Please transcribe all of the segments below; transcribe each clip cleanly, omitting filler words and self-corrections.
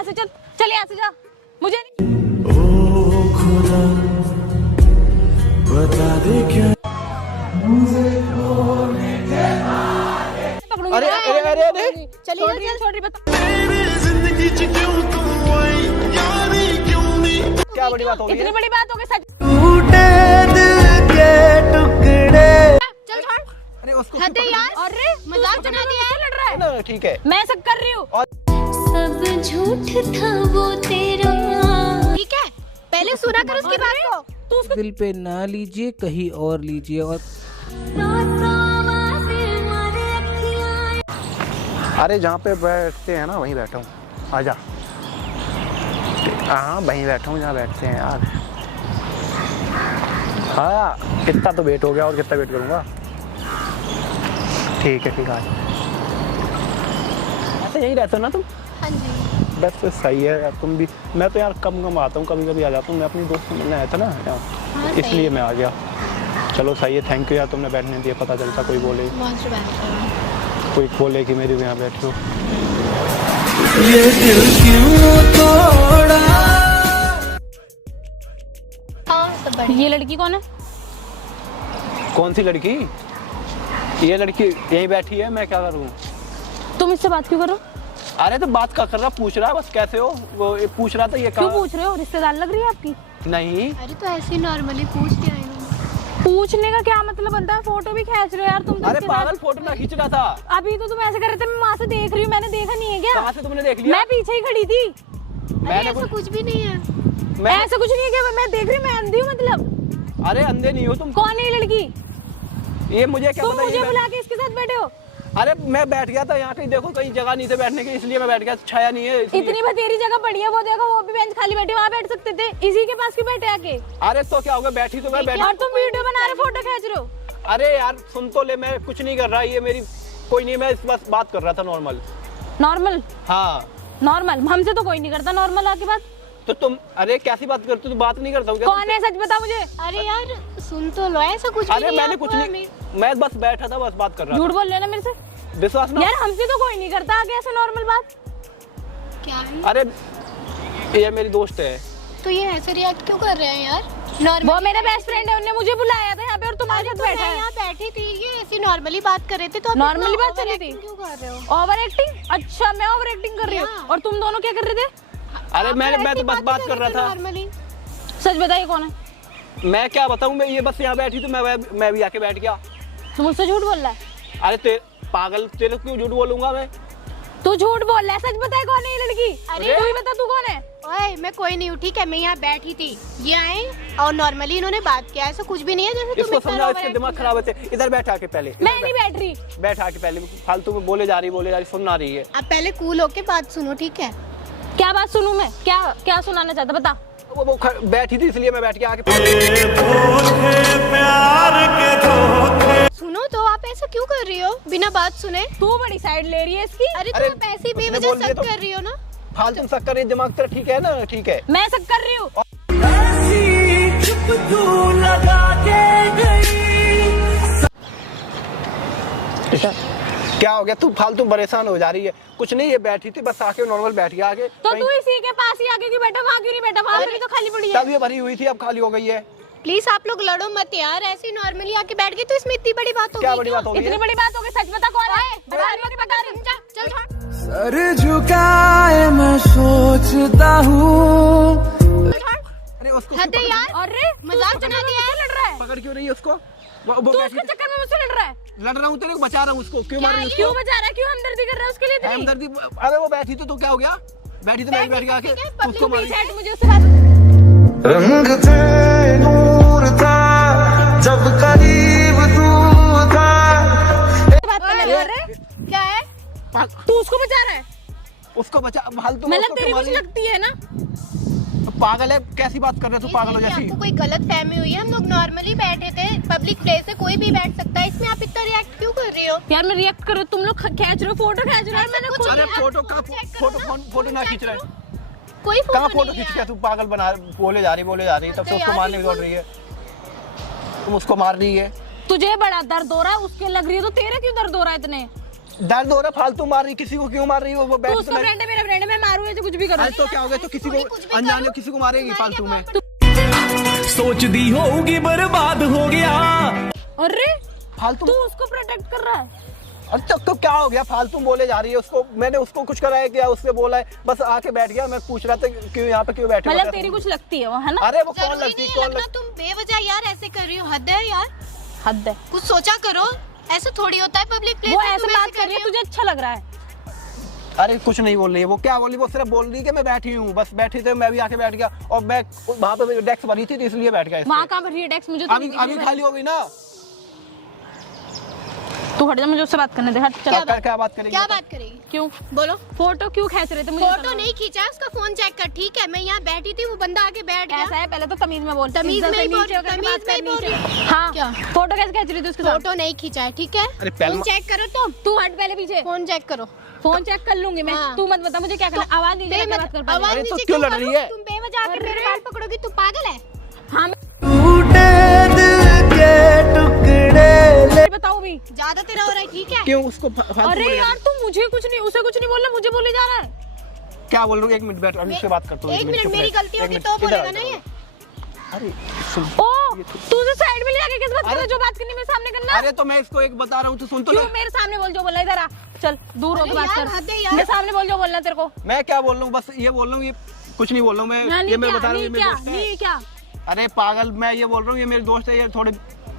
यहाँ से, चल चल यहाँ से जा, मुझे नहीं। ओ खुदा बता दे क्या अरे अरे अरे अरे चलिए छोड़ रही बता। जिंदगी च क्यों तू आई यारी क्यों नहीं क्या बड़ी बात हो गई? इतनी बड़ी बात हो गई सच। टूटे दिल के टुकड़े। चल छोड़। अरे उसको हद है यार। अरे मजाक बना दिया है, लड़ रहा है। ना ठीक है। मैं सब कर रही हूँ। सब झूठ था वो तेरा। ठीक है, पहले सुना कर उसकी बात को। तू उसको दिल पे ना लीजिए, कहीं और लीजिए। और अरे जहाँ पे बैठते हैं ना वहीं बैठा हूँ, आजा। हाँ वहीं बैठा हूँ जहाँ बैठते हैं यार। हाँ कितना तो वेट हो गया, और कितना वेट करूँगा। ठीक है आज ऐसे यहीं रहते हो ना तुम? हाँ जी। बस तो सही है यार, तुम भी। मैं तो यार कम आता हूँ, कभी कभी आ जाता हूँ। मैं अपनी दोस्त से मिलने आया था ना यहाँ, हाँ, इसलिए मैं आ गया। चलो सही है, थैंक यू यार, तुमने बैठने दिया। पता चलता कोई बोले कि मेरी भी यहाँ बैठी हो। ये दिल क्यों तोड़ा। ये लड़की कौन है? कौन सी लड़की? ये लड़की यहीं बैठी है, मैं क्या करूँ? तुम इससे बात क्यों करो? अरे तो बात का कर रहा, पूछ रहा बस कैसे हो, वो ये पूछ रहा था। ये क्यों कहा पूछ रहे हो? रिश्तेदार लग रही है आपकी? नहीं। अरे तो ऐसे ही नॉर्मली पूछ के आई हूँ। पूछने का क्या मतलब बनता है? फोटो भी खींच रहे हो यार तुम तो अरे इसके पागल, साथ। फोटो ना खींच रहा था। अभी तो तुम ऐसे कर रहे थे, मैं वहाँ से देख रही हूँ, मैंने देखा नहीं है क्या? कहाँ से तुमने देख लिया? मैं पीछे ही खड़ी थी। मैंने ऐसा कुछ भी नहीं है। मैं ऐसा कुछ नहीं है क्या? मैं देख रही हूँ, मैं अंधी हूँ मतलब? अरे अंधे नहीं हो तुम। कौन है ये लड़की? ये मुझे क्या तुम पता। मुझे ये बुला के इसके साथ बैठे हो? अरे मैं बैठ गया था यहाँ, कहीं देखो कहीं जगह नहीं थे बैठने की, इसलिए मैं बैठ गया। छाया नहीं है इसलिए। इतनी बतेरी जगह पड़ी है, वो देखो वो भी बेंच खाली बैठे, वहाँ बैठ सकते थे, इसी के पास क्यों बैठे आके? अरे तो क्या हो गया, बैठी तो मैं बैठ। और तुम वीडियो बना रहे, फोटो खींच रहे हो? अरे यार सुन तो ले, मैं कुछ नहीं कर रहा, ये मेरी कोई नहीं, मैं बस बात कर रहा था नॉर्मल। नॉर्मल? हाँ नॉर्मल हमसे तो कोई नहीं करता नॉर्मल आके बात। तो तुम, अरे कैसी बात करते हो? तो बात नहीं करता हूँ क्या? कौन है सच बता मुझे। अरे यार सुन तो लो, ऐसा कुछ भी अरे नहीं मैंने है कुछ आपको नहीं, मैं बस बैठा था, बस बात कर रहा झूठ था। बोल लेना मेरे से। विश्वास ना। यार हमसे तो कोई नहीं करता आगे ऐसे नॉर्मल बात। क्या है? अरे ये मेरी दोस्त है। तो ये ऐसे रिएक्ट क्यों कर रहे हैं यार? वो मेरा बेस्ट फ्रेंड है, उन्होंने मुझे बुलाया था यहाँ पे और तुम्हारे साथ बैठा है। यहाँ बैठी थी, ये ऐसी नॉर्मली बात कर रहे थे तो नॉर्मली बात चली थी। क्यों कर रहे हो? Over acting? अच्छा मैं ओवर एक्टिंग कर रही हूँ हाँ। और तुम दोनों क्या कर रहे थे? अरे मैं तो बस बात कर रहा था। नॉर्मली। सच बताइए कौन है? मैं क्या बताऊं, मैं ये बस यहाँ बैठी तो मैं भी आके बैठ गया। तू मुझसे झूठ बोल रहा है? अरे पागल, तेरे को क्यों झूठ बोलूंगा मैं? तू झूठ बोल रहा है, सच बताए कौन है ये लड़की? अरे तू ही बता तू कौन है? ओए मैं कोई नहीं हूँ, ठीक है? मैं यहाँ बैठी थी, ये आए और नॉर्मली इन्होंने बात किया, ऐसा कुछ भी नहीं है जैसे तुम इसको इतना समझाओ, over इसके दिमाग खराब होते। इधर बैठा के पहले। मैं नहीं बैठ रही। बैठा के पहले फालतू में बोले जा रही सुन ना रही है। आप पहले कूल होके बात सुनो, ठीक है? क्या बात सुनूं मैं? क्या सुनाना चाहता बता। वो बैठी थी इसलिए मैं बैठ के आके। सुनो तो, आप ऐसा क्यों कर रही हो बिना बात सुने? तू बड़ी साइड ले रही है इसकी। अरे अरे, तुम आप ऐसी उसने बेवजह बोल दिया शक तो- कर रही हो ना? फालतू शक कर रही है, दिमाग तेरा ठीक है ना? ठीक है। मैं सब कर रही हूँ। क्या हो गया? तू फालतू परेशान हो जा रही है। कुछ नहीं, ये बैठी थी बस, आके नॉर्मल बैठ गया आगे। तो तू इसी के पास ही आके क्यों बैठा, वहाँ क्यों नहीं बैठा? वहाँ भी तो खाली पड़ी है। तब ये भरी हुई थी, अब खाली हो गई है। प्लीज आप लोग लड़ो मत यार, ऐसे नॉर्मली आके बैठ गई तो इसमें इतनी बड़ी बात हो क्या गई बड़ी क्यों? बात हो गई इतनी है? बड़ी बात हो गई, सच बता कौन है? बता रही, चल छोड़। सर झुकाए मैं सोचता हूँ। अरे उसको हद है यार। अरे मजाक बना दिया है। लड़ रहा है पकड़ क्यों रही है उसको? वो तू बैठी उसके थी। चक्कर में मुझसे लड़ रहा है। लड़ रहा हूँ, तेरे को बचा रहा हूँ उसको। क्यों मार रही है क्यों उसको? बचा रहा है? क्यों हमदर्दी कर रहा है उसके लिए इतनी? हमदर्दी? अरे वो बैठी थी तो क्या हो गया? बैठी तो मैं भी बैठ गया आके। उसको मार रही है। पीछे हट, मुझे उससे बात। रंग थे नूर था जब करीब तू था। बात करने लगा। अरे क्या है? तू उसको बचा रहा है? उसको बचा, फालतू में मतलब उसको तेरी क्यों मार कुछ रही है? लगती है ना? पागल है, कैसी बात कर रहे हो तू? पागल हो जैसी। आपको कोई गलत फहमी हुई है? हम लोग नॉर्मली बैठे थे, पब्लिक प्लेस है, कोई भी बैठ सकता है, इसमें आप इतना रिएक्ट क्यों कर रही हो? यार मैं रिएक्ट कर रही हूँ, तुम लोग खींच रहे हो, फोटो खींच रहे हो। मैंने खुद अरे आप फोटो का check करो ना, फोटो ना खींच रहा है। कोई कहाँ फोटो फोटो नहीं खींच है। के तू पागल बना बोले जा रही तब से उसको यार, मारने की दौड़ रही है। तुम उसको मार रही है। तुझे बड़ा दर्द हो रहा है, उसके लग रही है तो तेरे क्यों दर्द हो रहा है इतने? दर्द हो रहा, फालतू मार रही, किसी को क्यों मार रही हो? वो तू बैठ उसका फ्रेंड है, मेरा फ्रेंड है, मैं मारूं या तो कुछ भी करूं। तो क्या हो गया? तो किसी को अनजाने किसी को मारेगी फालतू में? सोचती होगी बर्बाद हो गया। अरे फालतू तू उसको प्रोटेक्ट कर रहा है। अरे तो क्या हो गया? फालतू बोले जा रही है उसको। मैंने उसको कुछ कराया क्या? उससे बोला है, बस आके बैठ गया। मैं पूछ रहा था क्यों यहाँ पे क्यों बैठे? मतलब तेरी कुछ लगती है वो, है ना? अरे वो कौन जरूरी लगती नहीं कौन लगना, लगती? तुम बेवजह यार ऐसे कर रही हो, हद है यार। हद है। कुछ सोचा करो, ऐसा थोड़ी होता है पब्लिक प्लेस वो में। ऐसे तुम बात कर रही है, रही हो। तुझे अच्छा लग रहा है? अरे कुछ नहीं बोल रही है वो। क्या बोल रही? वो सिर्फ बोल रही कि मैं बैठी हूँ, बस बैठी थी, मैं भी आके बैठ गया। और मैं वहाँ पे डेस्क भरी थी तो इसलिए बैठ गया। वहाँ कहाँ पर रही है डेस्क? मुझे तो नहीं अभी दिख खाली हो गई ना। तू हट जा, मुझे उससे बात करने दे। हट चल। क्या बात करेगी? क्या बात करेगी? क्यों? बोलो। फोटो क्यों खींच रहे थे? मुझे फोटो नहीं खींचा, उसका फोन चेक कर। ठीक है, मैं यहाँ बैठी थी, वो बंदा आके बैठ ऐसा गया। है, पहले तो तमीज में बोल। तमीज इज्जत में से ही बोल- नीचे होकर तमीज बात में ही कर, बोल नीचे। रही हूँ। हाँ क्या? फोटो कैसे खींच रही थी उसके साथ? फोटो नहीं खींचा है, ठीक है? अरे पहले फोन चेक करो तुम। तू हट पहले पीछे। फोन चेक करो। फोन चेक कर लूंगी मैं। हाँ। तू मत बता मुझे क्या करना। आवाज नहीं देकर बात कर पा आवाज अरे तो नीचे क्यों लड़ करूं? रही है? तुम बेवजह आके मेरे बाल पकड़ोगी, तू पागल है? हाँ मैं बताओ भी। ज्यादा तेरा हो रहा है, ठीक है? क्यों उसको फालतू अरे बोले जा यार तू मुझे कुछ नहीं, उसे कुछ नहीं बोलना, मुझे बोले जा रहा है। रही? क्या बोल रही हूँ? एक मिनट बैठ, अभी उससे बात करता हूँ। एक मिनट, चुप मेरी रह। गलती एक होगी मिनट, तो इधर बोलेगा आ, नहीं इधर है? आ। अरे सुन। ओ तू उसे साइड में ले आके किस बात कर रहा है? जो बात करनी मेरे सामने करना। अरे तो मैं इसको एक बता रहा हूँ तो सुन तो क्यों ले। मेरे सामने बोल? जो बोलना इधर आ, चल दूर होकर अरे बात यार, कर। हद है यार। मेरे सामने बोल जो बोलना तेरे को। मैं क्या बोल रहा हूँ? बस ये बोल रहा हूँ, ये कुछ नहीं बोल रहा हूँ मैं। नहीं ये मैं क्या, बता रहा हूँ, ये नहीं मेरे क्या, दोस्त है। नहीं क्या। अरे पागल, मैं ये बोल रहा हूँ, ये मेरे दोस्त है। ये थोड़े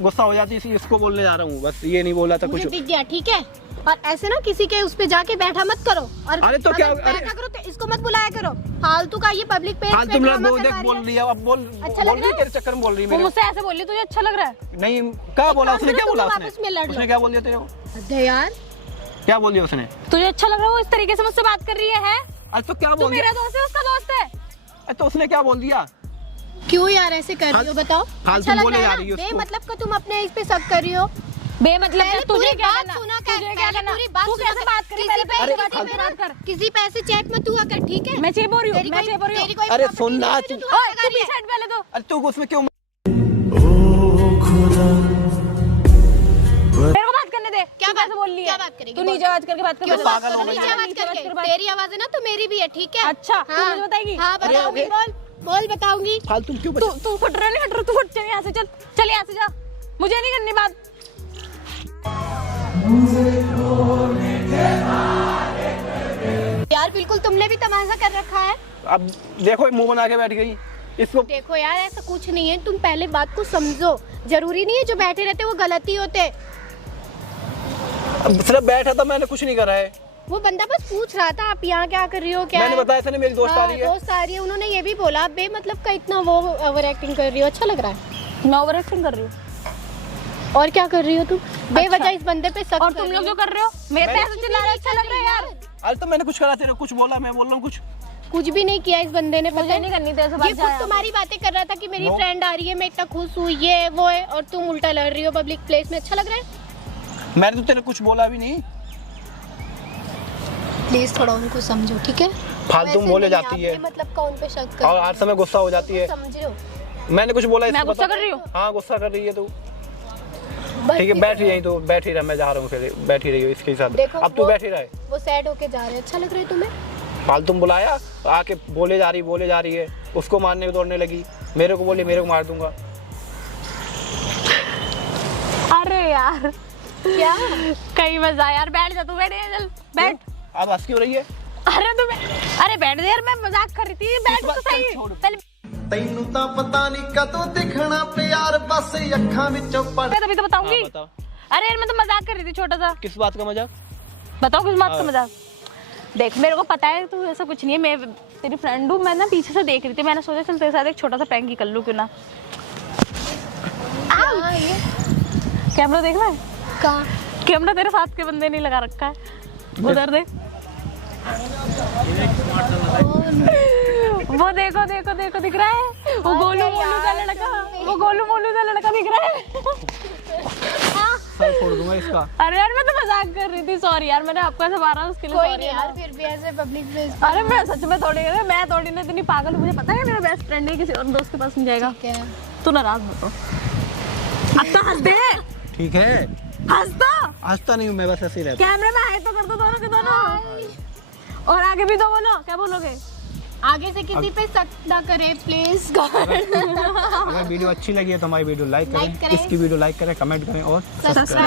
गुस्सा हो जाती है इसलिए इसको बोलने जा रहा हूँ। बस ये नहीं बोला था मुझे कुछ। दिख गया, ठीक है? और ऐसे ना किसी के उस पे जाके बैठा मत करो। और अरे तो क्या- अगर अरे- बैठा करो तो इसको मत बुलाया करो। फालतू का ये पब्लिक प्लेस हाँ पे तुम ड्रामा लोग देख करवा बोल रही रही है। अब बोल अच्छा बोल लग रही रहा है, है? तेरे चक्कर में बोल रही है वो मेरे। मुझसे ऐसे बोल रही, तुझे अच्छा लग रहा है? नहीं क्या बोला उसने? क्या तुम बोला आपस में लड़ लो। उसने क्या बोल दिया तेरे को? हद है यार। क्या बोल दिया उसने? तुझे अच्छा लग रहा है वो इस तरीके से मुझसे बात कर रही है? अरे तो क्या तू बोल मेरा दिया? दोस्त है, उसका दोस्त है। अरे तो उसने क्या बोल दिया? क्यों यार ऐसे कर रही हो? बताओ। फालतू अच्छा लग बोले रहा जा है रही ना? है उसको। बेमतलब का तुम अपने इस पे शक कर रही हो। बेमतलब पहले है, तुझे पूरी क्या बात करना? सुना तुझे कर, क्या पहले करना? पूरी बात तू सुना कैसे कर। बात करी? किसी पहले पे- पहले किसी बात पे- बात कर। किसी पैसे चेक में तू अगर, ठीक है? मैं चेप हो रही हूँ, तेरी मैं कोई- चेप हो रही हूँ। तेरी कोई अरे property सुन ना, नहीं है जो तू- तू ओए, हद तू कर रही है। पीछे हट पहले तो। अरे तू उसमें क्यों? मेरे को बात करने दे। क्या तू बात- कैसे बोल रही है? क्या बात करेगी? तू नीचे आवाज करके बात कर। क्यों मेरे बात साथ। पागल हो गई? नीचे आवाज नीचे आवाज करके। कर बात। तेरी आवाज है ना तो मेरी भी है, ठीक है? अच्छा, तू मुझे बताएगी? हाँ बताऊंगी। बोल बोल बताऊंगी। फालतू क्यों तू तू फट रहा नहीं, हट रहा। तू फट, चल यहाँ से, चल यहाँ से जा। मुझे नहीं करनी बात। यार बिल्कुल तुमने भी तमाशा कर रखा है। अब देखो मुंह बना के बैठ गई इसको। देखो यार ऐसा कुछ नहीं है, तुम पहले बात को समझो। जरूरी नहीं है जो बैठे रहते वो गलत ही होते। अब सिर्फ बैठा था, मैंने कुछ नहीं करा है। वो बंदा बस पूछ रहा था आप यहाँ क्या कर रही हो, क्या मैंने है? बताया था ना मेरी दोस्त आ रही है। दोस्त आ रही है। उन्होंने ये भी बोला बेमतलब का इतना वो ओवर एक्टिंग कर रही हो, अच्छा लग रहा है? मैं ओवर एक्टिंग कर रही हूँ। और क्या कर रही हो तुम? बेवजह इस बंदे पे शक और कर तुम रही लोग हो। जो कर रहे हो मेरे पे ऐसे चिल्ला रहे हो, अच्छा लग रहा है यार? अरे तो मैंने कुछ करा, तेरे कुछ बोला? मैं बोल रहा हूँ कुछ। कुछ भी नहीं किया इस बंदे ने, पता मुझे है? नहीं करनी तेरे से ये बात। खुद जा तुम्हारी बातें कर रहा था कि मेरी No. फ्रेंड आ रही है, मैं इतना खुश हूँ, ये है, वो है, और तुम उल्टा लड़ रही हो पब्लिक प्लेस में। अच्छा लग रहा है? मैंने तो तेरे कुछ बोला भी नहीं। प्लीज थोड़ा उनको समझो, ठीक है? फालतू वैसे बोले नहीं, जाती है आप मतलब का उन पे शक कर और हर समय गुस्सा हो जाती है। समझो। मैंने कुछ बोला मैं इसको गुस्सा बता। कर रही हूँ? हाँ गुस्सा कर रही है तू। बस ठीक है बैठ ही रही, तो बैठ ही रहा, मैं जा रहा हूँ फिर। बैठ ही रही हो इसके साथ। देखो, अब तू वो- बैठ ही रहा है। वो सैड होके जा रहे हैं, अच्छा लग रहा है तुम्हें? फालतू बुलाया, आके बोले जा रही है। उसको मारने को दौड़ने लगी, मेरे को बोली मेरे को मार दूंगा। अरे यार क्या? कहीं मजा यार। बैठ जा तू, बैठ यहाँ, चल बैठ। अब हंस क्यों रही है? अरे तू अरे बैठ जा यार, मैं मजाक कर रही थी। बैठ तो सही। छोड़। पहले ਤੈਨੂੰ ਤਾਂ ਪਤਾ ਨਹੀਂ ਕਦੋਂ ਦਿਖਣਾ ਪਿਆਰ ਬਸ ਅੱਖਾਂ ਵਿੱਚੋਂ ਪੜ मैं तभी तो बताऊंगी। हाँ, बताओ। अरे यार मैं तो मजाक कर रही थी, छोटा सा। किस बात का मजाक? बताओ किस बात का हाँ। मजाक? देख मेरे को पता है तू ऐसा कुछ नहीं है, मैं तेरी फ्रेंड हूँ। मैं ना पीछे से देख रही थी, मैंने सोचा चल तेरे साथ एक छोटा सा प्रैंक ही कर लूँ, क्यों ना। हाँ, ये कैमरा देखना है? कहाँ? कैमरा तेरे साथ के बंदे नहीं लगा रखा है, उधर देख। वो देखो देखो देखो, दिख रहा है? वो गोलू मोलू सा लड़का, वो गोलू मोलू सा लड़का दिख रहा है। सर छोड़ दूंगा इसका। अरे यार मैं तो मजाक कर रही थी, सॉरी यार। मैंने आपको ऐसा मारा उसके लिए कोई sorry नहीं यार। यार, फिर भी ऐसे पब्लिक प्लेस अरे मैं सच में थोड़ी ना इतनी पागल हूँ। मुझे पता है मेरा बेस्ट फ्रेंड है, किसी और दोस्त के पास नहीं जाएगा। क्या? तू नाराज हो तो अब तो हंस दे। ठीक है हंसता नहीं हूँ मैं, बस ऐसे ही रहता कैमरे में हाय तो कर दो दोनों के दोनों। और आगे भी तो बोलो, क्या बोलोगे? आगे से किसी पे शक ना करे प्लीज गॉड। हूँ। अगर वीडियो अच्छी लगी है तो हमारी वीडियो लाइक Like करें, करें। इसकी वीडियो लाइक करें, कमेंट करें और सब्सक्राइब